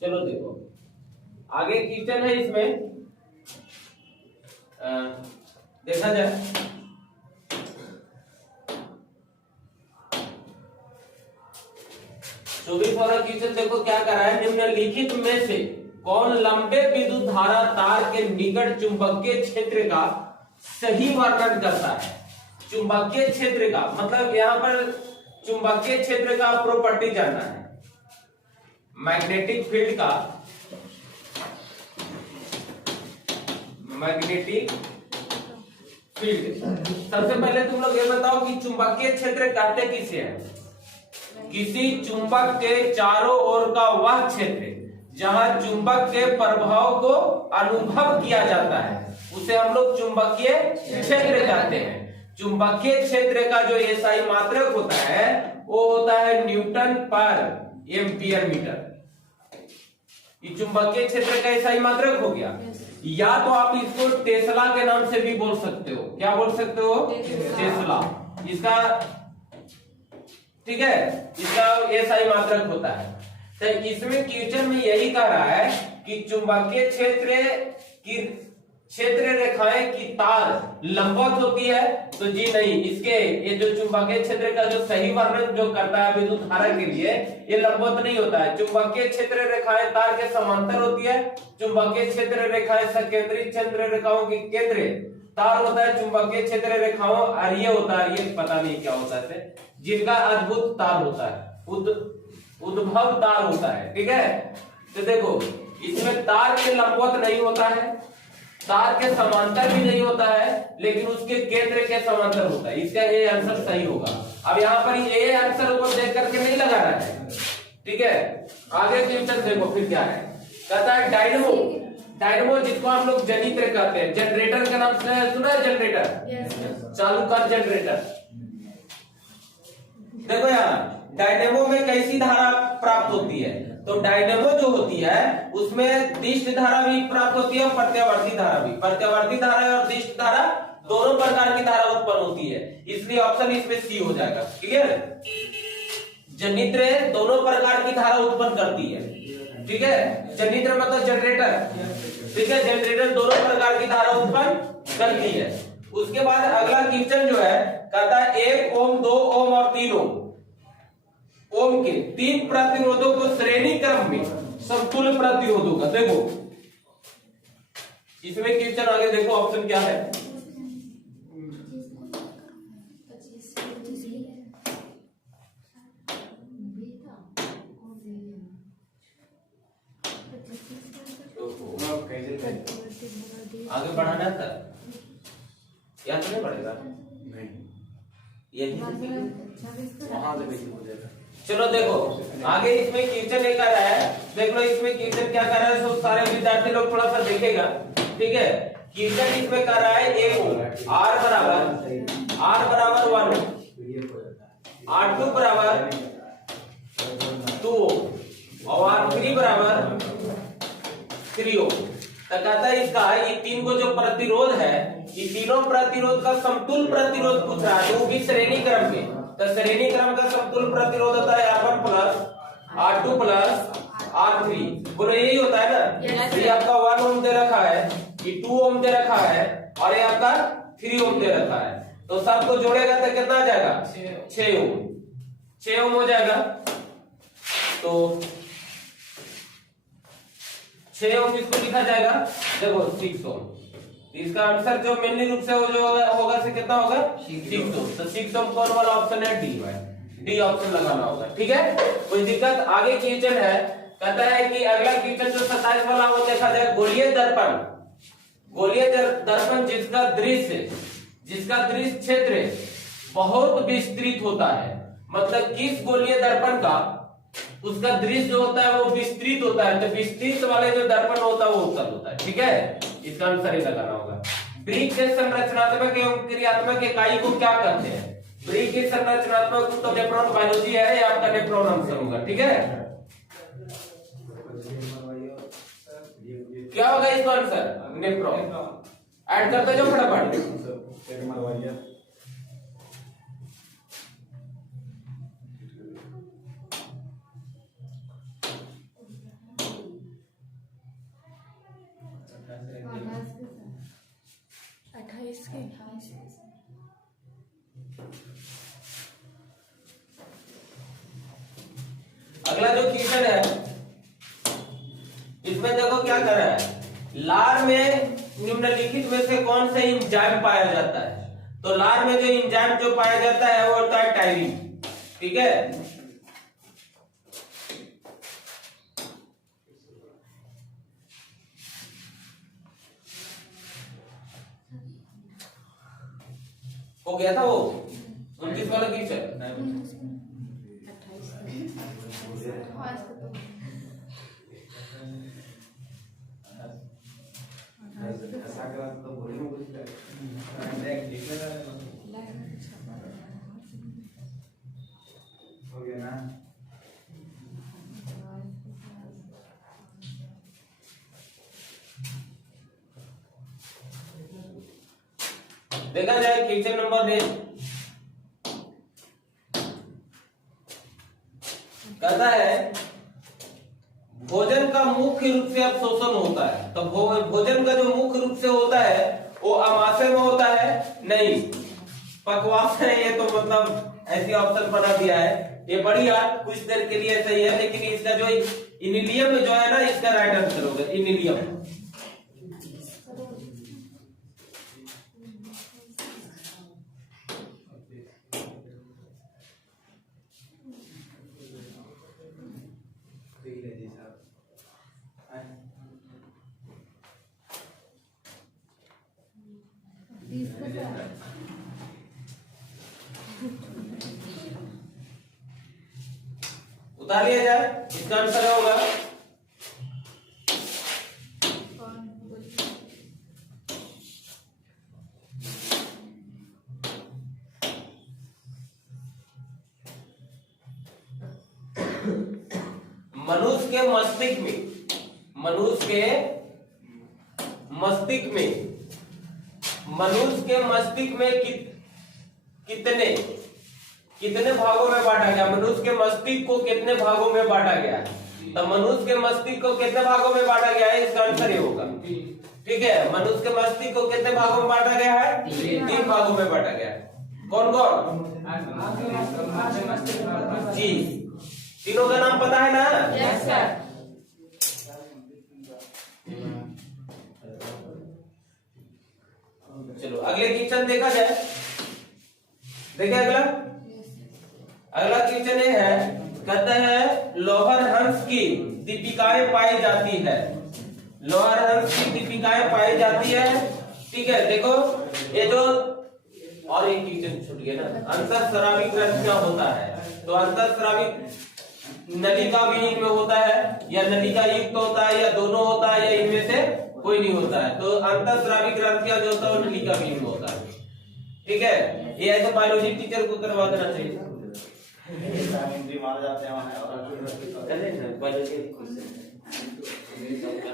चलो देखो आगे क्वेश्चन है इसमें देखा जाए। चौबीस वाला क्वेश्चन देखो क्या कर रहा है, निम्नलिखित में से कौन लंबे विद्युत धारा तार के निकट चुंबकीय क्षेत्र का सही वर्णन करता है। चुंबकीय क्षेत्र का मतलब यहाँ पर चुंबकीय क्षेत्र का प्रॉपर्टी जानना है, मैग्नेटिक फील्ड का, मैग्नेटिक फील्ड। सबसे पहले तुम लोग ये बताओ कि चुंबकीय क्षेत्र कहते किसे है। किसी चुंबक के चारों ओर का वह क्षेत्र जहां चुंबक के प्रभाव को अनुभव किया जाता है उसे हम लोग चुंबकीय क्षेत्र कहते हैं। चुंबकीय क्षेत्र का जो एसआई मात्रक होता है वो होता है न्यूटन पर एम्पियर मीटर। ये चुंबकीय क्षेत्र का एसआई मात्रक हो गया। या तो आप इसको टेस्ला के नाम से भी बोल सकते हो। क्या बोल सकते हो? टेस्ला। इसका ठीक है, इसका एसआई मात्रक होता है। तो इसमें क्वेश्चन में यही कह रहा है कि चुंबकीय क्षेत्र की क्षेत्र रेखाएं की तार लंबवत होती है। तो जी नहीं, इसके ये जो चुंबकीय क्षेत्र का जो सही वर्णन जो करता है विद्युत धारा के लिए, ये लंबवत नहीं होता है। चुंबकीय क्षेत्र रेखाएं तार के समांतर होती है। चुंबकीय क्षेत्र रेखाएं सकेंद्री क्षेत्र रेखाओं की केंद्र तार होता है। चुंबकीय क्षेत्र रेखाओं और ये होता है, ये पता नहीं क्या होता है, जिनका अद्भुत तार होता है, उद्भव तार होता है। ठीक है, तो देखो इसमें तार के लंबवत नहीं होता है, तार के समांतर भी नहीं होता है, लेकिन उसके केंद्र के समांतर होता है। इसका ये आंसर सही होगा। अब यहाँ पर ये आंसर ऊपर देख करके नहीं लगा रहा है। ठीक है, आगे क्वेश्चन देखो फिर क्या है। कहता है डायनमो, डायनमो जिसको हम लोग जनित्र कहते हैं, जनरेटर का नाम सुना है? जनरेटर, चालू कर जनरेटर। देखो यार डायनेमो में कैसी धारा प्राप्त होती है? तो डायनेमो जो होती है उसमें दिष्ट धारा भी प्राप्त होती है और प्रत्यावर्ती धारा भी। प्रत्यावर्ती धारा और दिष्ट धारा दोनों प्रकार की धारा उत्पन्न होती है, इसलिए ऑप्शन इसमें सी हो जाएगा। ठीक है, जनित्र दोनों प्रकार की धारा उत्पन्न करती है। ठीक है, जनित्र मतलब जनरेटर। ठीक है, जनरेटर दोनों प्रकार की धारा उत्पन्न करती है। उसके बाद अगला क्वेश्चन जो है कहता है 1 ओम 2 ओम और 3 ओम के 3 प्रतिरोधों को श्रेणी क्रम में समतुल्य प्रतिरोधों का। देखो इसमें क्वेश्चन आगे देखो ऑप्शन क्या है। आगे बढ़ाना था, याद नहीं पड़ेगा? नहीं, यही वहां से हो जाएगा। चलो देखो आगे इसमें क्वेश्चन एक आ रहा है। देख लो इसमें क्वेश्चन क्या कर रहा है, सब सारे विद्यार्थी लोग थोड़ा सा देखेगा। ठीक है, क्वेश्चन इसमें कर रहा है एक आर बराबर 1, R2 बराबर 2 और R3 बराबर 3 तो कहता है इसका ये 3 को जो प्रतिरोध है, ये तीनों प्रतिरोध का समतुल्य प्रतिरोध पूछ रहा है, वो भी श्रेणी क्रम में। तो श्रेणी क्रम का समतुल्य प्रतिरोध होता है R1 plus R2 plus R3। बोलो यही होता है ना? ये आपका 1 ओम दे रखा है, ये 2 ओम दे रखा है और ये आपका 3 ओम दे रखा है। तो सबको जोड़ेगा तो कितना आ जाएगा? 6 ओम हो जाएगा। तो 6 ओम किसको लिखा जाएगा? देखो 6 ओम। इसका आंसर जो मेनली रूप से जो होगा से कितना होगा? 6 ओम। तो 6 ओम कौन वाला ऑप्शन है? डी ऑप्शन लगाना होगा। ठीक है, कोई दिक्कत? आगे क्वेश्चन है, कहता है कि अगला क्वेश्चन जो 27 वाला वो देखा जाए। गोलीय दर्पण, गोलीय दर्पण जिसका दृश्य क्षेत्र बहुत विस्तृत होता है, मतलब किस गोलीय दर्पण का उसका दृश्य जो होता है वो विस्तृत होता है। तो विस्तृत वाले जो दर्पण होता है वो उत्तल होता है। ठीक है, इसका आंसर ही लगाना होगा। ब्रिक के संरचनात्मक एवं क्रियात्मक इकाई को क्या कहते हैं? ब्रिक की संरचनात्मक तो नेफ्रॉन बायोलॉजी है, ये आपका नेफ्रॉन अंश होगा। ठीक है, क्या होगा इसका आंसर? नेफ्रॉन। ऐड करते जाओ फटाफट। अगला जो क्वेश्चन है इसमें देखो क्या कर रहा है, लार में निम्नलिखित में से कौन सा एंजाइम पाया जाता है। तो लार में जो एंजाइम जो पाया जाता है वो होता है टायरीन। ठीक है, हो गया था वो 29 वाला क्वेश्चन। देखा जाए क्वेश्चन नंबर 1 कहता है भोजन का मुख्य रूप से अवशोषण होता है। तो भोजन का जो मुख्य रूप से होता है वो अमाशय में होता है, नहीं पकवास है। ये तो मतलब ऐसी ऑप्शन बना दिया है, ये बढ़िया कुछ देर के लिए सही है, लेकिन इसका जो इनिलियम जो है ना, इसका राइट आंसर होगा इनिलियम। उतार लिया जाए, इसका आंसर होगा मनुष्य के मस्तिष्क में कितने भागों में बांटा गया। मनुष्य के मस्तिष्क को कितने भागों में बांटा गया, तो मनुष्य के मस्तिष्क को कितने भागों में बांटा गया है, इसका आंसर ये होगा। ठीक है, मनुष्य के मस्तिष्क को कितने भागों में बांटा गया है, 3 भागों में बांटा गया है। कौन कौन जी, तीनों का नाम पता है ना? Yes sir. चलो अगले क्वेश्चन देखा जाए। देखिए अगला क्वेश्चन ये है, कहते हैं लोहर हंस की दीपिकाएं पाई जाती है। लोहर हंस की दीपिकाएं पाई जाती है। ठीक है, देखो ये जो और एक क्वेश्चन छूट गया ना, अंतःस्रावी ग्रंथियां होता है। तो अंतःस्रावी नलिका भी इनमें होता है, या नलिका युक्त होता है, या दोनों होता है, या इनमें से कोई नहीं होता है। तो अंतःस्रावी ग्रंथियां जो होता है वो नलिका भी इनमें होता है। ठीक है, ये ऐसे बायोलॉजी टीचर को करवा देना चाहिए। मार जाते हैं